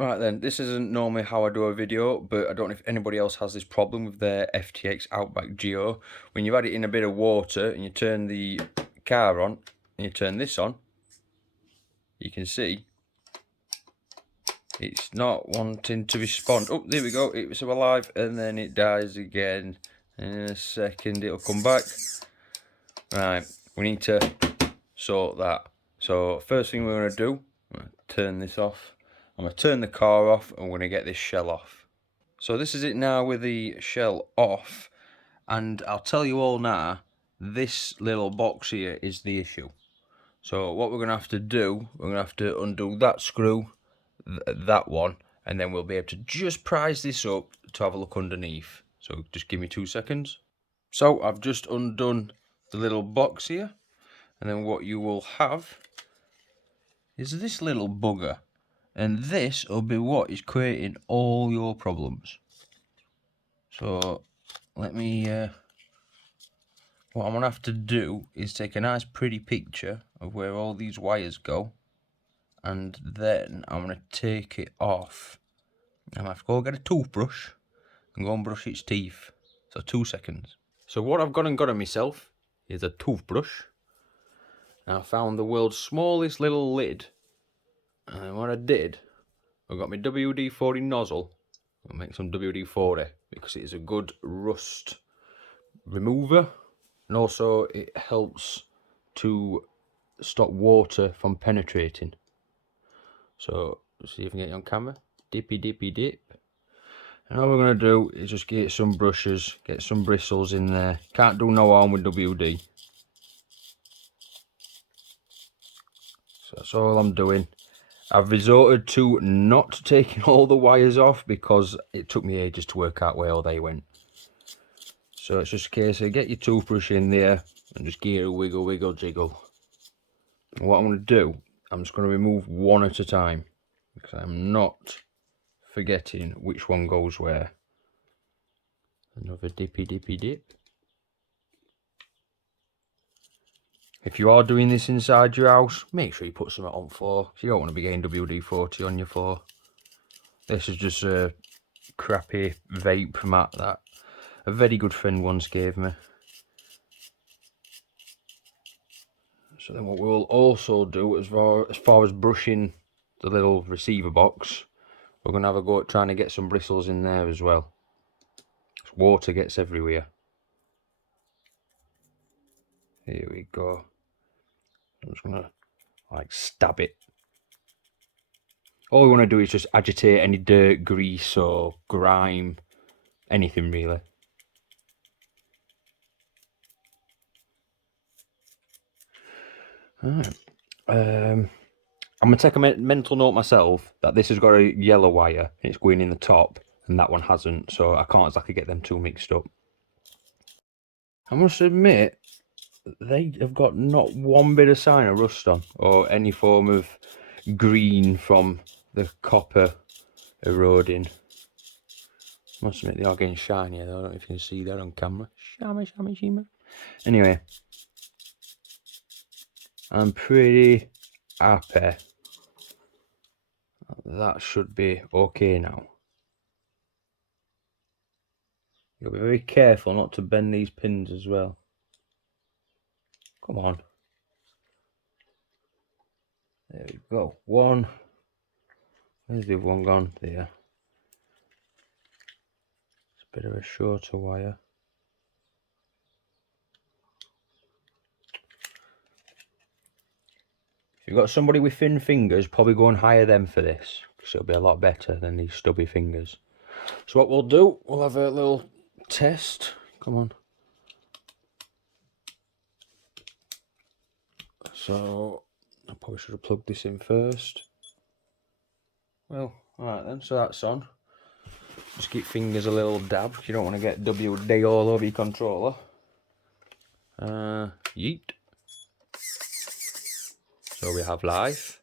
Right then, this isn't normally how I do a video, but I don't know if anybody else has this problem with their Ftx Outback Geo. When you've had it in a bit of water and you turn the car on and you turn this on, you can see it's not wanting to respond. Oh, there we go, it was alive and then it dies again. In a second it'll come back. Right, we need to sort that. So first thing we're going to do, I'm going to turn this off. I'm going to turn the car off and we're going to get this shell off. So this is it now with the shell off, and I'll tell you all now, this little box here is the issue. So what we're going to have to do, we're going to have to undo that screw, that one, and then we'll be able to just prise this up to have a look underneath. So just give me 2 seconds. So I've just undone the little box here, and then what you will have is this little bugger. And this will be what is creating all your problems. So let me, what I'm going to have to do is take a nice pretty picture of where all these wires go. And then I'm going to take it off. I'm going to have to go get a toothbrush and go and brush its teeth. So 2 seconds. So what I've gone and got on myself is a toothbrush. And I found the world's smallest little lid. And what I did, I got my WD-40 nozzle. I'll make some WD-40 because it is a good rust remover, and also it helps to stop water from penetrating. So see if I can get you on camera. Dippy dippy dip. And all we're going to do is just get some brushes, get some bristles in there. Can't do no harm with WD. So that's all I'm doing. I've resorted to not taking all the wires off because it took me ages to work out where all they went. So it's just a case of get your toothbrush in there and just give it a wiggle, wiggle, jiggle. And what I'm going to do, I'm just going to remove one at a time because I'm not forgetting which one goes where. Another dippy dippy dip. If you are doing this inside your house, make sure you put something on floor. You don't want to be getting WD-40 on your floor. This is just a crappy vape mat that a very good friend once gave me. So then what we'll also do as far as brushing the little receiver box, we're going to have a go at trying to get some bristles in there as well. Water gets everywhere. Here we go. I'm just going to like stab it. All we want to do is just agitate any dirt, grease or grime, anything really. Alright. I'm going to take a mental note myself that this has got a yellow wire and it's going in the top and that one hasn't, so I can't exactly get them two mixed up. I must admit, they have got not one bit of sign of rust on or any form of green from the copper eroding. Must admit they are getting shinier though. I don't know if you can see that on camera. Shimmer, shimmer, shimmer. Anyway, I'm pretty happy. That should be okay now. You'll be very careful not to bend these pins as well. Come on. There we go. One. Where's the other one gone? There. It's a bit of a shorter wire. If you've got somebody with thin fingers, probably go and hire them for this, because it'll be a lot better than these stubby fingers. So what we'll do, we'll have a little test. Come on. So I probably should have plugged this in first. Well, alright then, so that's on. Just give fingers a little dab, you don't want to get WD all over your controller. Yeet. So we have life.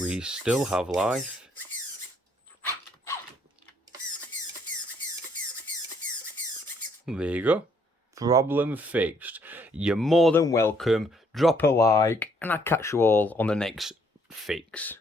We still have life. There you go. Problem fixed. You're more than welcome. Drop a like, and I'll catch you all on the next fix.